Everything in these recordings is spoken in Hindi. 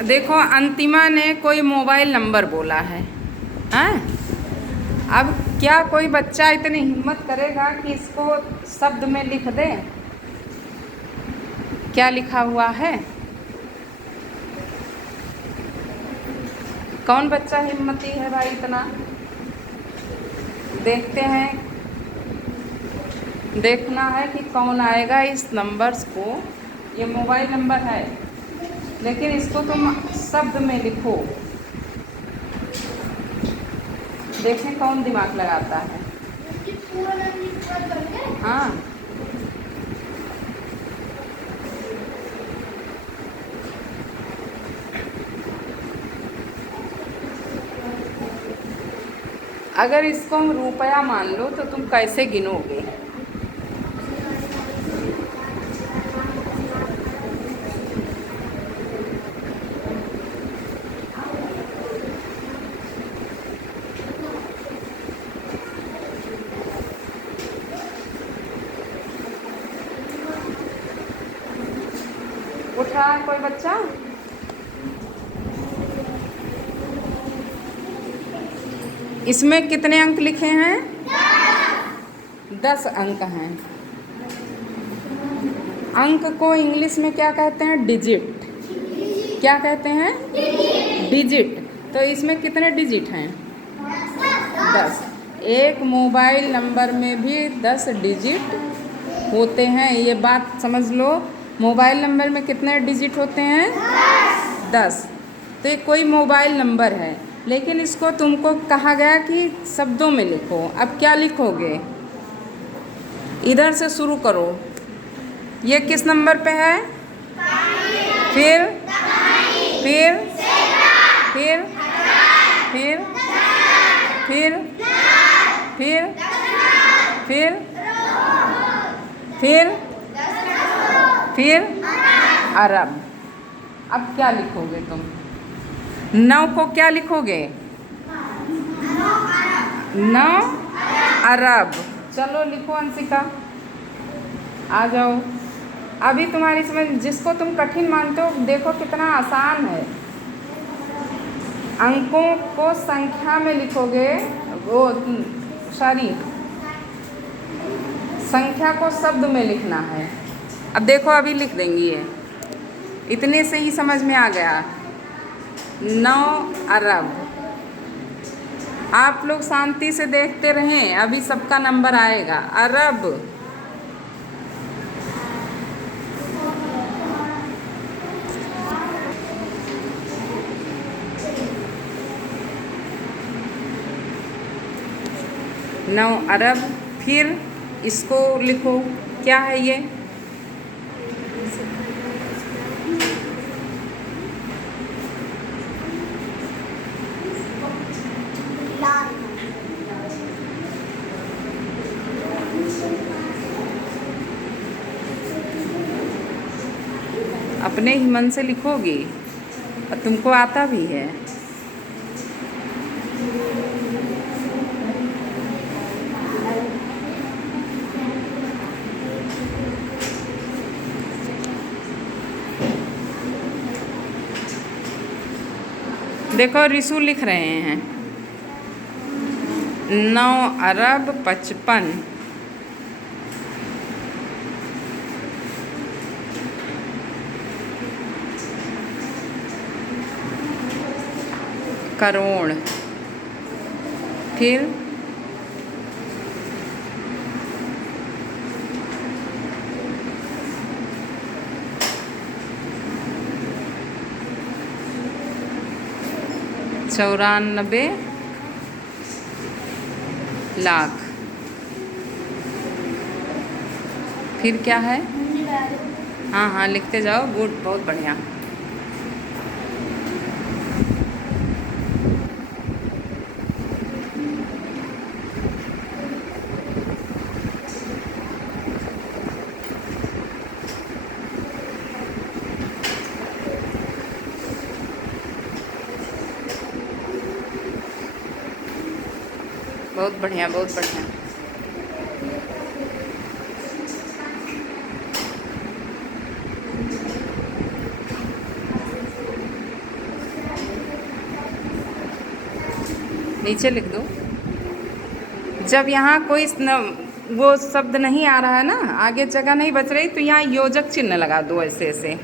देखो अंतिमा ने कोई मोबाइल नंबर बोला है। हैं? अब क्या कोई बच्चा इतनी हिम्मत करेगा कि इसको शब्द में लिख दे? क्या लिखा हुआ है? कौन बच्चा हिम्मती है भाई इतना? देखते हैं, देखना है कि कौन आएगा इस नंबर्स को। ये मोबाइल नंबर है लेकिन इसको तुम शब्द में लिखो। देखें कौन दिमाग लगाता है। हाँ, अगर इसको हम रुपया मान लो तो तुम कैसे गिनोगे? उठा कोई बच्चा? इसमें कितने अंक लिखे हैं? 10 अंक हैं। अंक को इंग्लिश में क्या कहते हैं? डिजिट। क्या कहते हैं? डिजिट। तो इसमें कितने डिजिट हैं? 10। एक मोबाइल नंबर में भी 10 डिजिट होते हैं, ये बात समझ लो। मोबाइल नंबर में कितने डिजिट होते हैं? 10। तो ये कोई मोबाइल नंबर है लेकिन इसको तुमको कहा गया कि शब्दों में लिखो। अब क्या लिखोगे? इधर से शुरू करो। ये किस नंबर पे है? फिर फिर फिर फिर फिर फिर फिर फिर फिर अरब। अब क्या लिखोगे तुम? 9 को क्या लिखोगे? 9 अरब। चलो लिखो अंशिका, आ जाओ। अभी तुम्हारी समझ, जिसको तुम कठिन मानते हो देखो कितना आसान है। अंकों को संख्या में लिखोगे, वो सॉरी, संख्या को शब्द में लिखना है। अब देखो अभी लिख देंगी ये, इतने से ही समझ में आ गया। 9 अरब। आप लोग शांति से देखते रहें, अभी सबका नंबर आएगा। अरब। नौ अरब। फिर इसको लिखो, क्या है ये? अपने ही मन से लिखोगी और तुमको आता भी है। देखो रिसु लिख रहे हैं 9 अरब 55 करोड़। फिर चौरानबे लाख। फिर क्या है? हाँ हाँ लिखते जाओ, गुड, बहुत बढ़िया। बहुत बढ़िया, बहुत बढ़िया। नीचे लिख दो। जब यहाँ कोई वो शब्द नहीं आ रहा है ना, आगे जगह नहीं बच रही, तो यहाँ योजक चिन्ह लगा दो ऐसे ऐसे।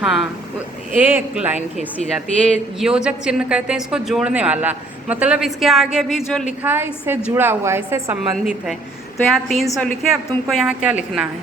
हाँ, एक लाइन खींची जाती है, योजक चिन्ह कहते हैं इसको, जोड़ने वाला, मतलब इसके आगे भी जो लिखा है इससे जुड़ा हुआ है, इससे संबंधित है। तो यहाँ 300 लिखे। अब तुमको यहाँ क्या लिखना है?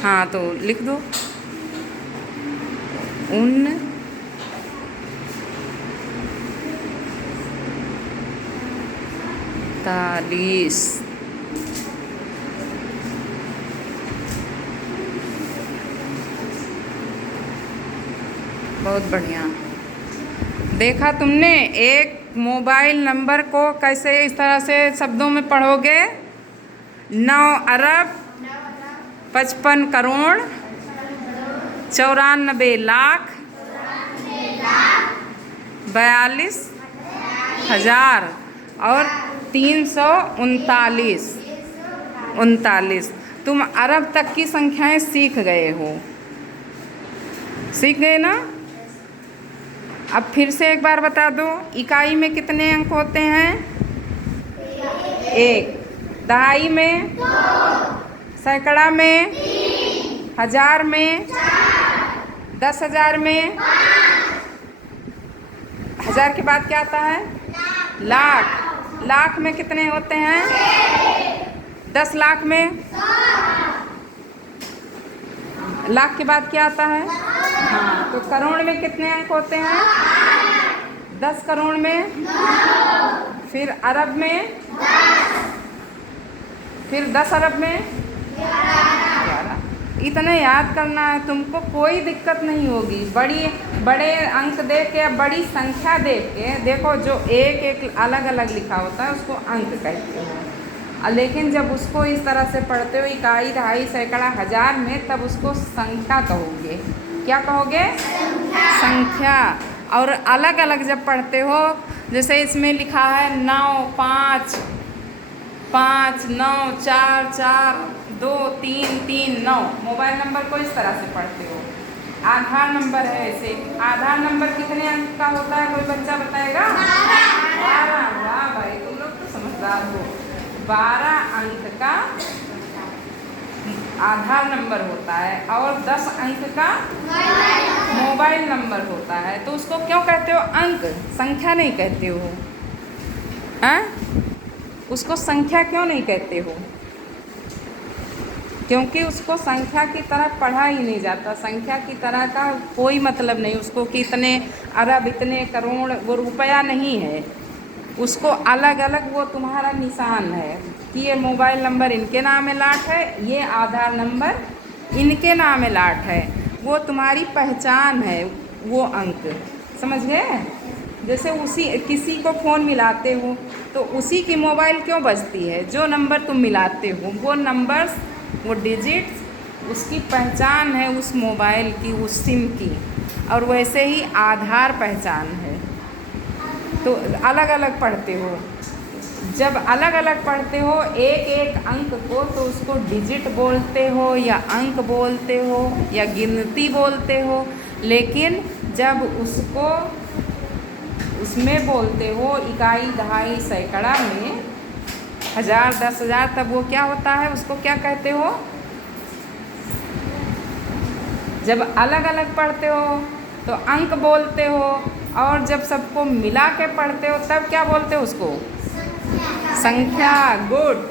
हाँ, तो लिख दो 39। बहुत बढ़िया। देखा तुमने, एक मोबाइल नंबर को कैसे इस तरह से शब्दों में पढ़ोगे? 9 अरब 55 करोड़ 94 लाख 42,000 और 339। तुम अरब तक की संख्याएं सीख गए हो, सीख गए ना? अब फिर से एक बार बता दो, इकाई में कितने अंक होते हैं? 1। दहाई में 2। सैकड़ा में 3। हजार में 4। 10,000 में 5। हजार के बाद क्या आता है? लाख। लाख में कितने होते हैं? 10 लाख में 100। लाख के बाद क्या आता है? हाँ, तो करोड़ में कितने अंक होते हैं? 10 करोड़ में 9। फिर अरब में 10। फिर 10 अरब में 11। इतने याद करना है तुमको, कोई दिक्कत नहीं होगी। बड़े अंक देख के, बड़ी संख्या देख के, देखो जो एक एक अलग अलग लिखा होता है उसको अंक कहते हैं, लेकिन जब उसको इस तरह से पढ़ते हो, इकाई, दहाई, सैकड़ा, हजार में, तब उसको संख्या कहोगे। क्या कहोगे? संख्या। और अलग अलग जब पढ़ते हो, जैसे इसमें लिखा है 9 5 5 9 4 4 2 3 3 9, मोबाइल नंबर को इस तरह से पढ़ते हो। आधार नंबर है ऐसे। आधार नंबर कितने अंक का होता है, कोई बच्चा बताएगा? 12। वाह भाई, तुम लोग तो समझदार हो। 12 अंक का आधार नंबर होता है और 10 अंक का मोबाइल नंबर होता है। तो उसको क्यों कहते हो अंक, संख्या नहीं कहते हो? हैं? उसको संख्या क्यों नहीं कहते हो? क्योंकि उसको संख्या की तरह पढ़ा ही नहीं जाता। संख्या की तरह का कोई मतलब नहीं उसको कि इतने अरब, इतने करोड़, वो रुपया नहीं है। उसको अलग अलग वो तुम्हारा निशान है कि ये मोबाइल नंबर इनके नाम में लाट है, ये आधार नंबर इनके नाम में लाट है। वो तुम्हारी पहचान है, वो अंक। समझ गए? जैसे किसी को फ़ोन मिलाते हो तो उसी की मोबाइल क्यों बजती है? जो नंबर तुम मिलाते हो वो नंबर्स, वो डिजिट्स उसकी पहचान है, उस मोबाइल की, उस सिम की। और वैसे ही आधार पहचान है। तो अलग अलग पढ़ते हो। जब अलग अलग पढ़ते हो एक एक अंक को, तो उसको डिजिट बोलते हो या अंक बोलते हो या गिनती बोलते हो। लेकिन जब उसको उसमें बोलते हो इकाई, दहाई, सैकड़ा में, हजार, 10,000, तब वो क्या होता है? उसको क्या कहते हो? जब अलग अलग पढ़ते हो तो अंक बोलते हो, और जब सबको मिला के पढ़ते हो तब क्या बोलते हो उसको? संख्या। गुड।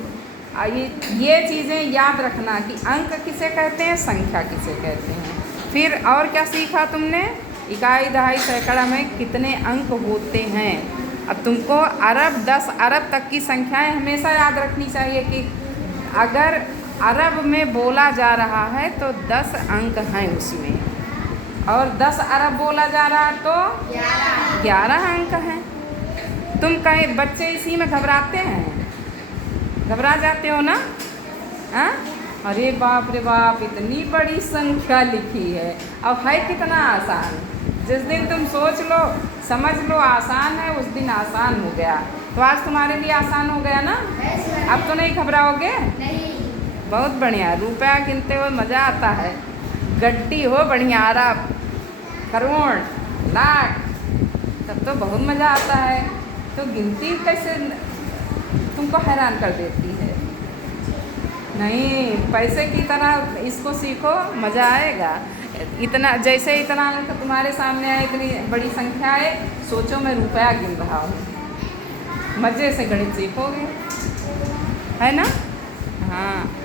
ये चीज़ें याद रखना कि अंक किसे कहते हैं, संख्या किसे कहते हैं। फिर और क्या सीखा तुमने? इकाई, दहाई, सैकड़ा में कितने अंक होते हैं। अब तुमको अरब, 10 अरब तक की संख्याएं हमेशा याद रखनी चाहिए कि अगर अरब में बोला जा रहा है तो 10 अंक हैं उसमें, और 10 अरब बोला जा रहा है तो 11 अंक हैं। तुम कहीं बच्चे इसी में घबराते हैं? घबरा जाते हो ना? हाँ? अरे बाप रे बाप, इतनी बड़ी संख्या लिखी है। अब है कितना आसान। जिस दिन तुम सोच लो, समझ लो आसान है, उस दिन आसान हो गया। तो आज तुम्हारे लिए आसान हो गया ना? अब तो नहीं घबराओगे? बहुत बढ़िया। रुपया गिनते हुए मज़ा आता है। गड्डी हो बढ़िया, अरब, करोड़, लाख, तब तो बहुत मज़ा आता है। तो गिनती कैसे तुमको हैरान कर देती है? नहीं, पैसे की तरह इसको सीखो, मज़ा आएगा। इतना जैसे इतना अंक तुम्हारे सामने आए, इतनी बड़ी संख्या है, सोचो मैं रुपया गिन रहा हूँ, मज़े से गणित सीखोगे, है ना? हाँ।